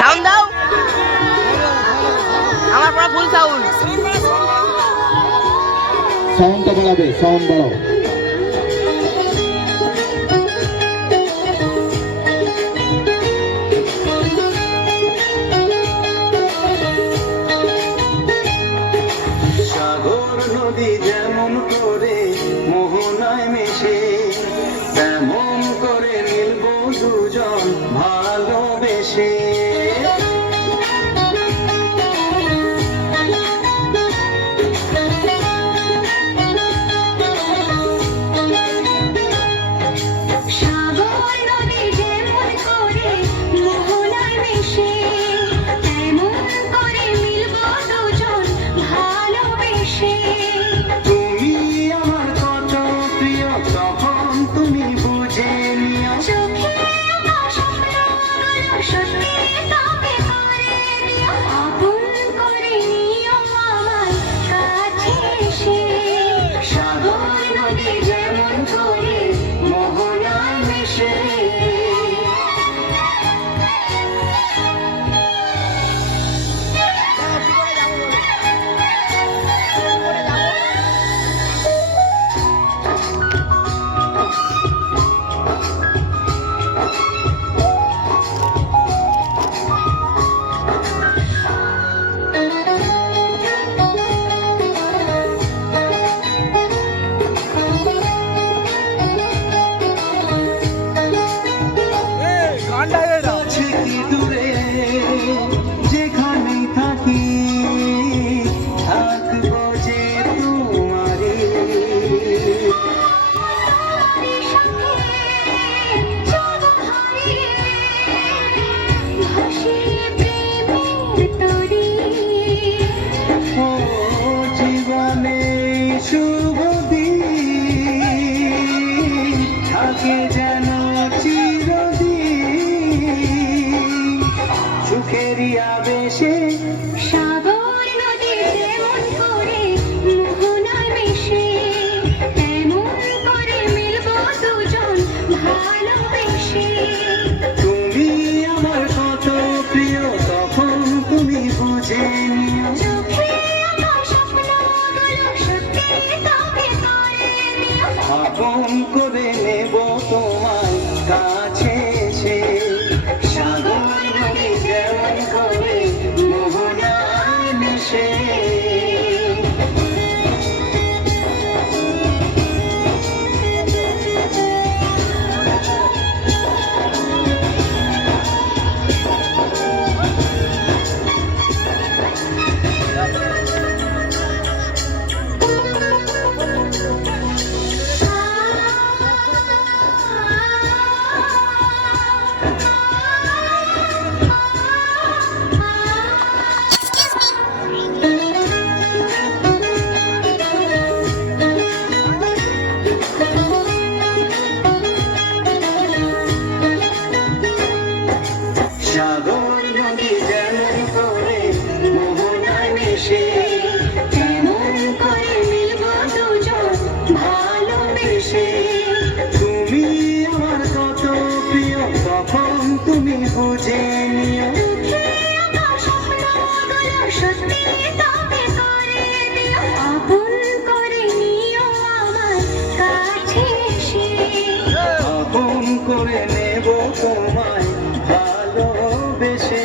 Sound দাও, আমার পুরো ফুল সাউন্ড। সাউন্ডটা বাড়াবে, সাউন্ড বাড়াও। সাগর নদী যেমন করে মোহনায় মেশে, তেমন করে মিলব দুজন ভালোবেসে। যেখানেই থাকি থাকবো যে তোমারে। ও জীবনে শুভ দিন থাকে যেন সুখেরই আবেশে। সাগর নদী যেমন করে মোহনায় মিশে, তেমন করে মিলব দুজন ভালোবেসে। তুমি আমার কত প্রিয় তখন তুমি বুঝে নিও। চোখে আমার স্বপ্নগুলো সত্যি তবে করে নিও। আপন করে নেব তোমার কাছে এসে। সাগর নদী যেমন করে মোহনায় মিশে। সাগর নদী যেমন করে মোহনায় মিশে, তেমন করে মিলব দুজন ভালোবেসে। তুমি আমার কত প্রিয় তখন তুমি বুঝে নিও। চোখে আমার স্বপ্নগুলো সত্যি তবে করে নিও। আপন করে নিও আমার কাছে এসে। আপন করে নেব তোমায় ভালোবেসে।